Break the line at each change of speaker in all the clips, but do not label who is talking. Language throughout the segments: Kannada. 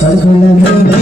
ಕಳ್ಕೊಳ್ಳ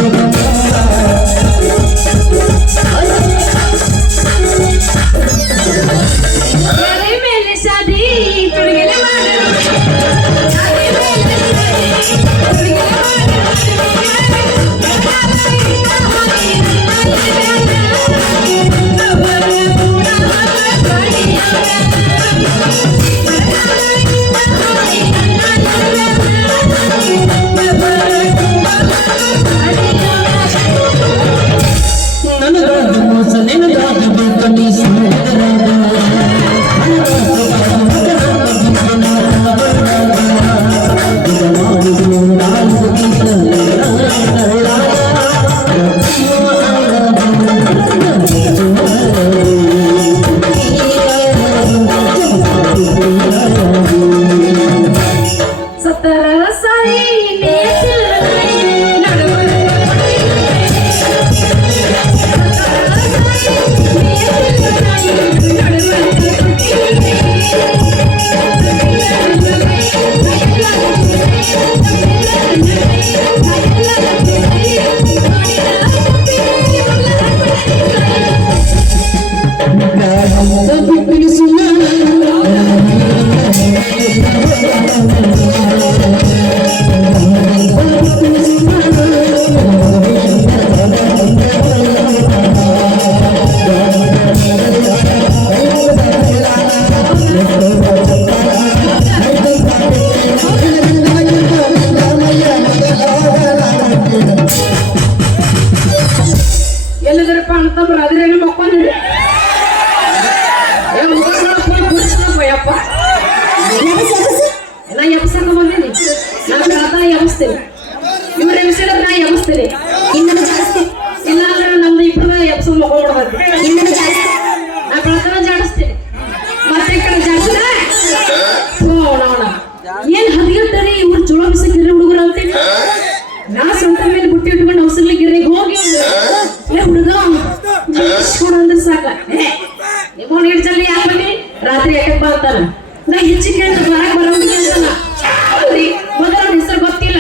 ಮಾಡಿದ್ರಪ್ಪ ಅಂತಂದ್ರೆ ಅದ್ರೇನು ಮಕ್ಕೊಂಡಿರಿ ಕುಡಿಸ್ನಪ್ಪಯ್ಯಪ್ಪ ಎಲ್ಲ ಎಬ್ಸಕ ಬಂದೀನಿ ನನ್ನ ಅದ ಎಬ್ಸ್ತೇನೆ. ಇವ್ರು ಎಬ್ಸಿದ್ರೆ ನಾ ಎಬ್ಸ್ತೇನೆ.
ಇನ್ನು
ಇಸ್ಕೊಂಡು ಅಂದ್ರೆ ಸಾಕ ನಿಮ್ಮ ಹಿಡ್ದಲ್ಲಿ ಯಾಕಲ್ಲಿ ರಾತ್ರಿ ಯಾಕಪ್ಪ ಅಂತಾನ? ನಾ ಹೆಚ್ಚಿಗೆ ಹೇಳಿದ್ರೆ ಹೊರಗೆ ಬರೋಂಗಿಲ್ಲ ಅಂತಲ್ಲ ಮೊದಲು ಮೊದಲ ಹೆಸರು ಗೊತ್ತಿಲ್ಲ.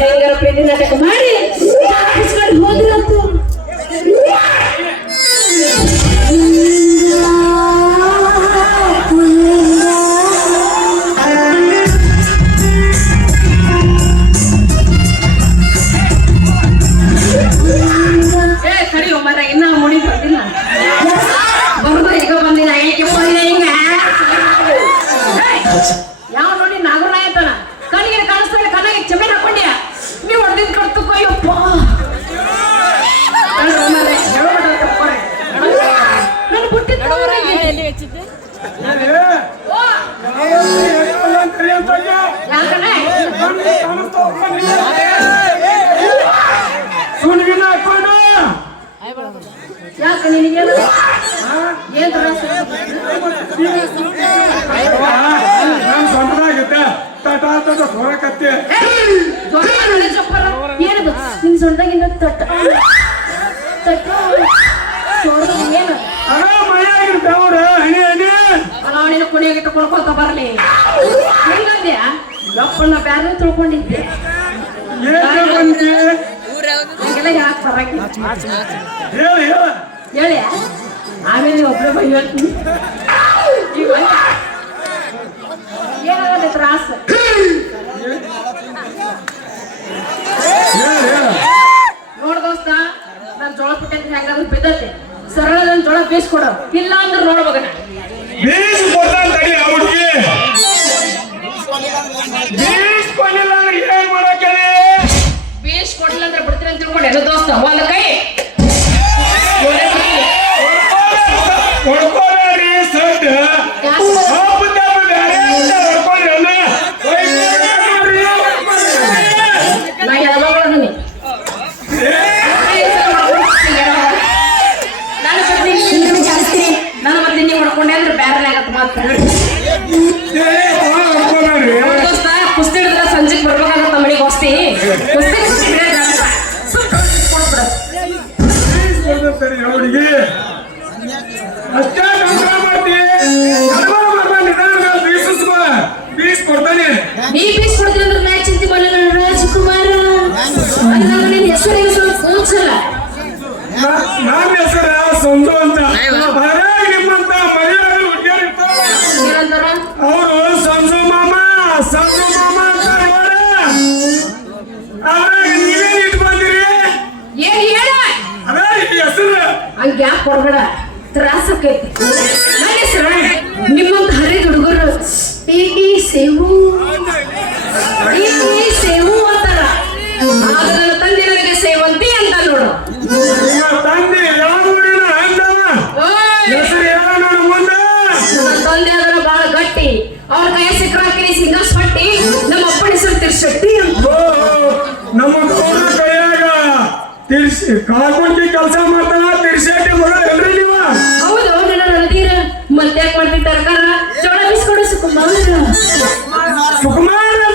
ಹೆಂಗಾರ ಪ್ರೀತಿ ನಾಟಕ ಮಾಡಿ? ಇಸ್ಕೊಂಡು ಹೋದ್ರಂತೂ. ಯಾಕೆ ನಿನಗೆ ಏನ್
ಸ್ವಂತದಾಗಿದ್ದ ತಟ ತಟ ಹೊರಕತ್ತೆ
ಏನು ನಿನ್ ಸ್ವಂತದಾಗಿಂದ ತಟ್ಟ. ತಟ್ಟ. ಏನು ಆಗಿರ್ತಾವ ನೋಡು ಬರಲಿ. ಹೆಂಗಂದ್ಯ ಗಪ್ಪನ್ನ ಬ್ಯಾರೆ ತಿಳ್ಕೊಂಡಿದ್ದೆ.
ಏನ್ ಹೇಳ್ಕೊಂಡಿ
ಹಂಗೆಲ್ಲ ಹೇಳಕ್
ಹೇಳಿ
ಆಮೇಲೆ ಒಬ್ಬರೇ ಬೈ ಹೇಳ್ತೀನಿ. ತ್ರಾಸ? ನೋಡ್ ದೋಸ್ತ ನಾನು ಜೋಳ ಪುಟ್ಟ ಹೆಂಗಾದ್ರೂ ಬಿದ್ದತ್ತೆ ಸರಳ ನನ್ನ ಜೋಳ ಬೇಯಿಸ್ಕೊಡೋ ಇಲ್ಲ
ಹೊಲಕ್ಕ
ನನ್ನ
ಹೆಸರ ಸಂಜು ಅಂತ? ನಿಮ್ಮಂತ ಮರ್ಯಾದೆ
ಹುಡುಗಿಯರಿರ್ತ
ಅವರು
ಸಂಜು ಮಾಮ ಸಂಜು ಅಂತ ನೋಡ ಅದ್ರಾಗ ನೀವೇನ್ ಇಟ್ಟು ಬಂದಿರಿ?
ಏನ್ ಹೇಳ?
ಹೆಸರು.
ಹಂಗ ಯಾಕೆ ಕೊಡ್ಬೇಡ ತ್ರಾಸ ನಿಮ್ಮಂತ ಹರಿದ ಹುಡುಗರು ಪಿ ಸೇವು ಅಂತ